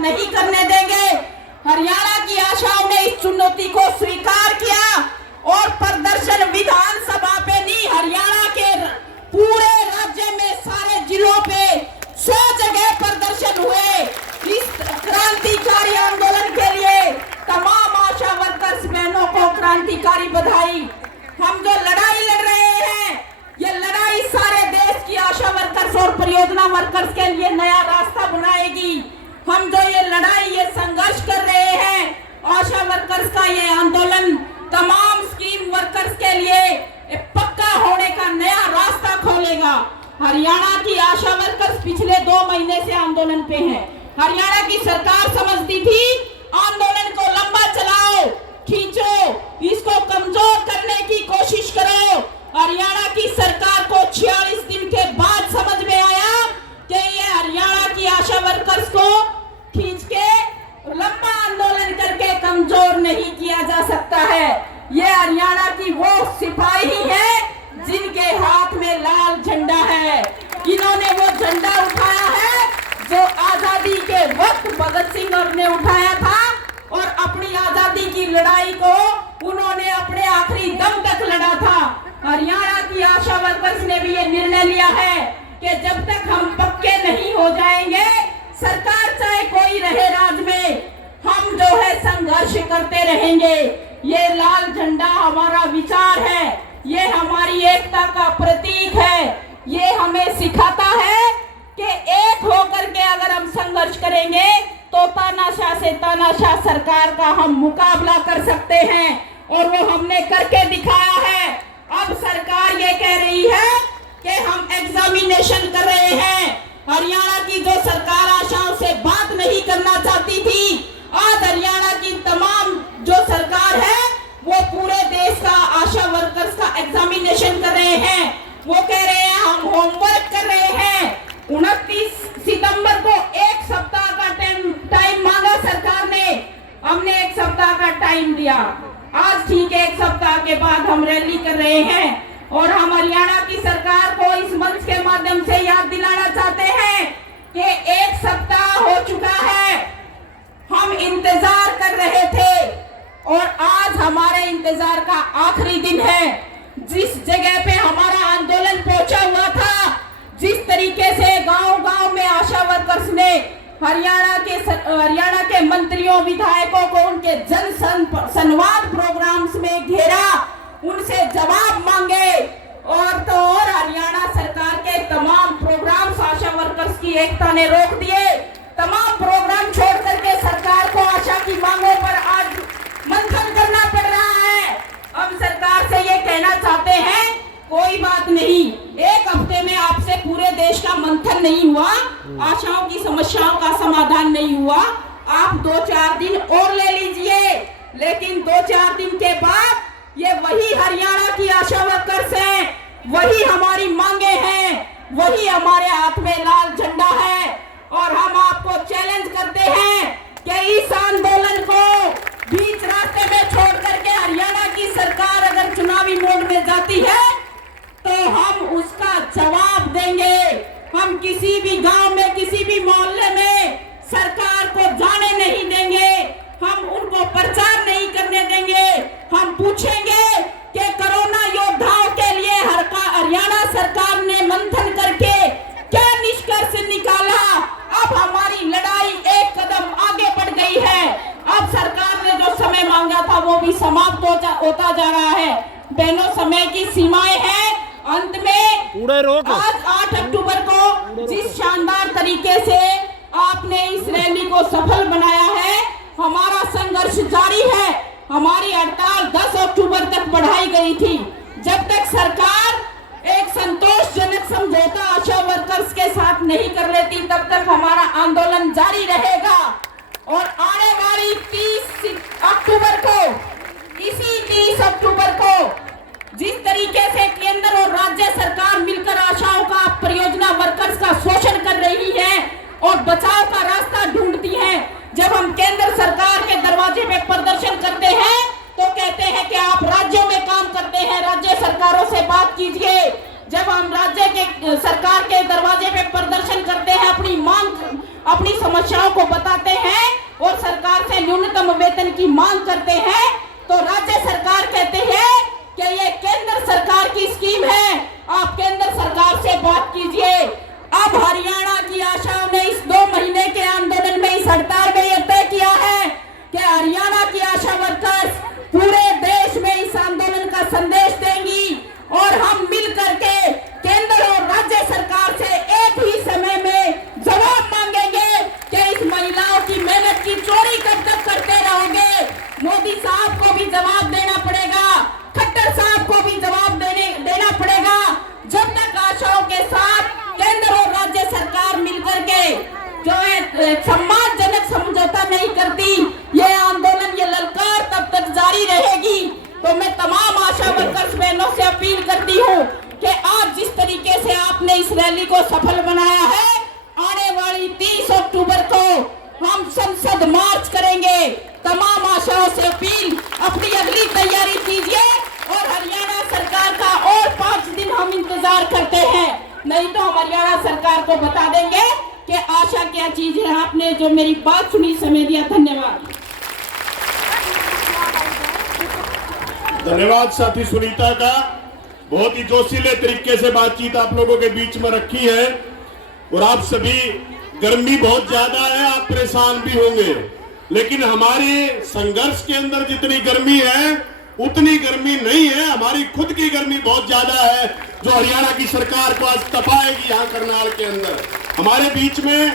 नहीं करने देंगे। हरियाणा की आशाओं ने इस चुनौती को स्वीकार किया और प्रदर्शन विधानसभा पे नहीं, हरियाणा के पूरे राज्य में सारे जिलों पे 100 जगह प्रदर्शन हुए। इस क्रांतिकारी आंदोलन के लिए तमाम आशा वर्कर्स बहनों को क्रांतिकारी बधाई। हम जो लड़ाई लड़ रहे हैं, ये लड़ाई सारे देश की आशा वर्कर्स और परियोजना वर्कर्स के लिए नया रास्ता बनाएगी। हम जो ये लड़ाई, ये संघर्ष कर रहे हैं, आशा वर्कर्स का ये आंदोलन तमाम स्कीम वर्कर्स के लिए पक्का होने का नया रास्ता खोलेगा। हरियाणा की आशा वर्कर्स पिछले 2 महीने से आंदोलन पे हैं। हरियाणा की सरकार समझती थी आंदोलन को लंबा चलाओ, खींचो, इसको कमजोर करने की कोशिश करो। हरियाणा की सरकार को 46 दिन के बाद समझ में आया कि ये हरियाणा की आशा वर्कर्स को खींच के लंबा आंदोलन करके कमजोर नहीं किया जा सकता है। ये हरियाणा की वो सिपाही है जिनके हाथ में लाल झंडा है। इन्होंने वो झंडा उठाया है जो आजादी के वक्त भगत सिंह ने उठाया था और अपनी आजादी की लड़ाई को उन्होंने अपने आखिरी दम तक लड़ा था। हरियाणा की आशा वर्कर्स ने भी ये निर्णय लिया है कि जब तक हम पक्के नहीं हो जाएंगे, सरकार चाहे कोई रहे राज में, हम जो है संघर्ष करते रहेंगे। ये लाल झंडा हमारा विचार है, ये हमारी एकता का प्रतीक है। ये हमें सिखाता है कि एक होकर के अगर हम संघर्ष करेंगे तो तानाशाह से तानाशाह सरकार का हम मुकाबला कर सकते हैं, और वो हमने करके दिखाया है। अब सरकार ये कह रही है कि हम एग्जामिनेशन कर रहे हैं। हरियाणा की जो सरकार आशाओं से बात नहीं करना चाहती थी, आज हरियाणा की तमाम जो सरकार है वो पूरे देश का आशा वर्कर्स का एग्जामिनेशन कर रहे हैं। वो कह रहे हैं हम होमवर्क कर रहे हैं। 29 सितंबर को 1 सप्ताह का टाइम मांगा सरकार ने, हमने 1 सप्ताह का टाइम दिया। आज ठीक है, 1 सप्ताह के बाद हम रैली कर रहे हैं और हम हरियाणा की सरकार को इस मंच के माध्यम से याद दिलाना चाहते हैं कि 1 सप्ताह हो चुका है, हम इंतजार कर रहे थे और आज हमारे इंतजार का आखिरी दिन है। जिस जगह पे हमारा आंदोलन पहुंचा हुआ था, जिस तरीके से गांव-गांव में आशा वर्कर्स ने हरियाणा के मंत्रियों, विधायकों को उनके जन संवाद प्रोग्राम्स में घेरा, उनसे जवाब मांगे, और हरियाणा सरकार के तमाम प्रोग्राम्स आशा वर्कर्स की एकता ने रोक दिए। तमाम प्रोग्राम छोड़ करके सरकार को आशा की मांगों पर आज मंथन करना पड़ रहा है। अब सरकार से ये कहना चाहते हैं, कोई बात नहीं, 1 हफ्ते में आपसे पूरे देश का मंथन नहीं हुआ, आशाओं की समस्याओं का समाधान नहीं हुआ, आप 2-4 दिन और ले लीजिए। लेकिन 2-4 दिन के बाद ये वही हरियाणा की आशा वर्कर्स हैं, वही हमारी मांगे हैं, वही हमारे हाथ में लाल झंडा है, और हम आपको चैलेंज करते हैं कि इस आंदोलन को बीच रास्ते में छोड़ करके हरियाणा की सरकार अगर चुनावी मोड में जाती है तो हम उसका जवाब देंगे। हम किसी भी गांव में, किसी भी मोहल्ले में सरकार को जाने नहीं देंगे, हम उनको प्रचार नहीं करने देंगे। हम पूछेंगे कि कोरोना योद्धाओं के लिए हरियाणा सरकार ने मंथन करके क्या निष्कर्ष निकाला। अब हमारी लड़ाई एक कदम आगे बढ़ गई है। अब सरकार ने जो समय मांगा था वो भी समाप्त होता जा रहा है। बहनों, समय की सीमाएं हैं। अंत में आज 8 अक्टूबर को जिस शानदार तरीके से आपने इस रैली को सफल बनाया है, हमारा संघर्ष जारी है। हमारी हड़ताल 10 अक्टूबर तक बढ़ाई गई थी। जब तक सरकार एक संतोषजनक समझौता आशा वर्कर्स के साथ नहीं कर लेती, तब तक हमारा आंदोलन जारी रहेगा। और आने वाली 30 अक्टूबर को, इसी 30 अक्टूबर को जिस तरीके से केंद्र और राज्य सरकार मिलकर आशाओं का, परियोजना वर्कर्स का शोषण कर रही है और बचाव का रास्ता ढूंढती है, जब हम केंद्र सरकार के दरवाजे पे प्रदर्शन करते हैं तो कहते हैं कि आप राज्यों में काम करते हैं, राज्य सरकारों से बात कीजिए। जब हम राज्य के सरकार के दरवाजे पे प्रदर्शन करते हैं, अपनी समस्याओं को बताते हैं और सरकार से न्यूनतम वेतन की मांग करते हैं, तो राज्य सरकार कहते हैं कि ये केंद्र सरकार की स्कीम है, आप केंद्र सरकार से बात कीजिए। अब हरियाणा की आशाओं ने इस 2 महीने के आंदोलन में, इस हड़ताल में यह तय किया है कि हरियाणा की आशा वर्कर्स पूरे देश में इस आंदोलन का संदेश देंगी और हम मिल करके केंद्र और राज्य सरकार से एक ही समय में जवाब मांगेंगे कि इस महिलाओं की मेहनत की चोरी कब तक करते रहोगे। मोदी साहब को भी जवाब देना पड़ेगा, खट्टर साहब को भी जवाब देना पड़ेगा। जब तक आशाओं के साथ केंद्र और राज्य सरकार मिलकर के जो है सम्मानजनक समझौता नहीं करती, ये आंदोलन, ये ललकार तब तक जारी रहेगी। तो मैं तमाम आशा वर्कर्स बहनों से अपील करती हूँ कि आज जिस तरीके से आपने इस रैली को सफल बनाया है, आने वाली 30 अक्टूबर को हम संसद मार्च करेंगे। तमाम आशाओं से अपील, अपनी अगली तैयारी कीजिए और हरियाणा सरकार का और 5 दिन हम इंतजार करते हैं, नहीं तो हम हरियाणा सरकार को बता देंगे कि आशा क्या चीज है। आपने जो मेरी बात सुनी, समय दिया, धन्यवाद। धन्यवाद साथी सुनीता का, बहुत ही जोशीले तरीके से बातचीत आप लोगों के बीच में रखी है। और आप सभी, गर्मी बहुत ज्यादा है, आप परेशान भी होंगे, लेकिन हमारे संघर्ष के अंदर जितनी गर्मी है उतनी गर्मी नहीं है, हमारी खुद की गर्मी बहुत ज्यादा है जो हरियाणा की सरकार को आज तपाएगी। यहाँ करनाल के अंदर हमारे बीच में